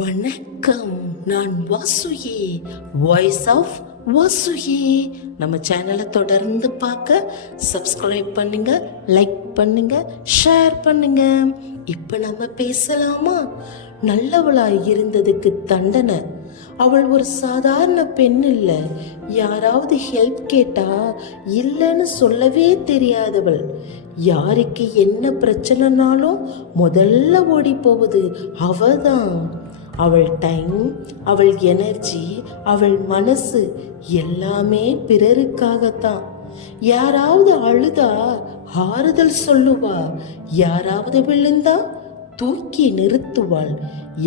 வணக்கம், நான் Vasuki, voice of Vasuki. நம்ம சேனலை தொடர்ந்து பார்க்க சப்ஸ்கிரைப் பண்ணுங்க, லைக் பண்ணுங்க, ஷேர் பண்ணுங்க. இப்போ நம்ம பேசலாமா? நல்லவளாய் இருந்ததுக்கு தண்டனை. அவள் ஒரு சாதாரண பெண் இல்லை. யாராவது ஹெல்ப் கேட்டா இல்லைன்னு சொல்லவே தெரியாதவள். யாருக்கு என்ன பிரச்சனைனாலும் முதல்ல ஓடி போவது அவதான். அவள் டைம், அவள் எனர்ஜி, அவள் மனசு எல்லாமே பிறருக்காகத்தான். யாராவது அழுதா ஆறுதல் சொல்லுவா, யாராவது விழுந்தா தூக்கி நிறுத்துவாள்.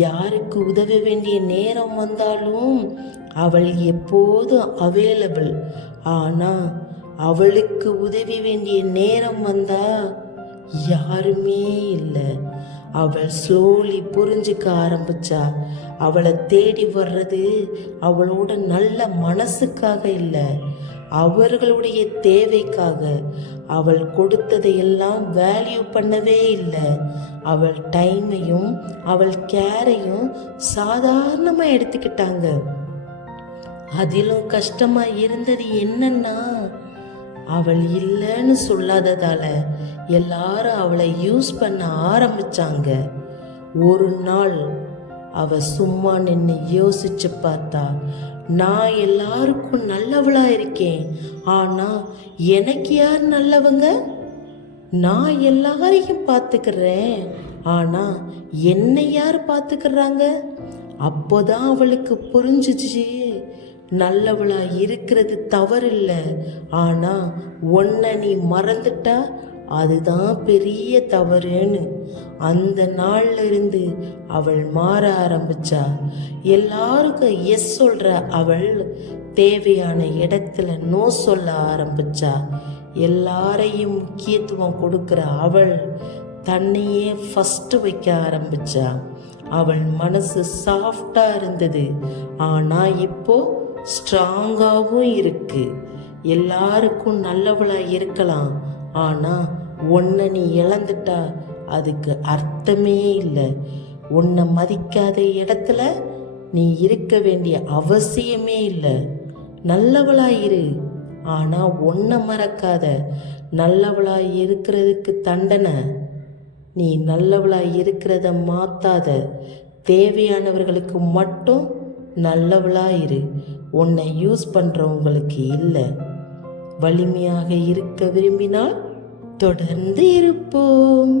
யாருக்கு உதவ வேண்டிய நேரம் வந்தாலும் அவள் எப்போதும் அவைலபிள். ஆனா அவளுக்கு உதவி வேண்டிய நேரம் வந்தா யாருமே இல்லை. அவள் ஸ்லோலி புரிஞ்சுக்க ஆரம்பிச்சா. அவளை தேடி வர்றது அவளோட நல்ல மனசுக்காக இல்லை, அவர்களுடைய தேவைக்காக. அவள் கொடுத்ததையெல்லாம் வேல்யூ பண்ணவே இல்லை. அவள் டைமையும் அவள் கேரையும் சாதாரணமாக எடுத்துக்கிட்டாங்க. அதிலும் கஷ்டமா இருந்தது என்னன்னா, அவள் இல்லைன்னு சொல்லாததால எல்லாரும் அவளை யூஸ் பண்ண ஆரம்பிச்சாங்க. ஒரு நாள் அவ சும்மா நின்று யோசிச்சு பார்த்தா, நான் எல்லாருக்கும் நல்லவளா இருக்கேன், ஆனா எனக்கு யார் நல்லவங்க? நான் எல்லாரையும் பார்த்துக்கிறேன், ஆனா என்னை யார் பார்த்துக்கிறாங்க? அப்போதான் அவளுக்கு புரிஞ்சிச்சு, நல்லவளா இருக்கிறது தவறில்லை, ஆனா உன்னை நீ மறந்துட்டா அதுதான் பெரிய தவறுன்னு. அந்த நாள்ல இருந்து அவள் மாற ஆரம்பிச்சா. எல்லாருக்கும் எஸ் சொல்ற அவள் தேவையான இடத்துல நோ சொல்ல ஆரம்பிச்சா. எல்லாரையும் முக்கியத்துவம் கொடுக்கிற அவள் தன்னையே ஃபர்ஸ்ட் வைக்க ஆரம்பிச்சா. அவள் மனசு சாஃப்டா இருந்தது, ஆனா இப்போ ஸ்ட்ராங்காகவும் இருக்கு. எல்லாருக்கும் நல்லவளா இருக்கலாம், ஆனா உன்னை நீ இழந்துட்டா அதுக்கு அர்த்தமே இல்லை. உன்னை மதிக்காத இடத்துல நீ இருக்க வேண்டிய அவசியமே இல்லை. நல்லவளாயிரு, ஆனா உன்னை மறக்காத. நல்லவளாய் இருக்கிறதுக்கு தண்டனை. நீ நல்லவளாய் இருக்கிறத மாத்தாத. தேவையானவர்களுக்கு மட்டும் நல்லவளாயிரு, உன்னை யூஸ் பண்றவங்களுக்கு இல்லை. வலிமையாக இருக்க விரும்பினால் தொடர்ந்து இருப்போம்.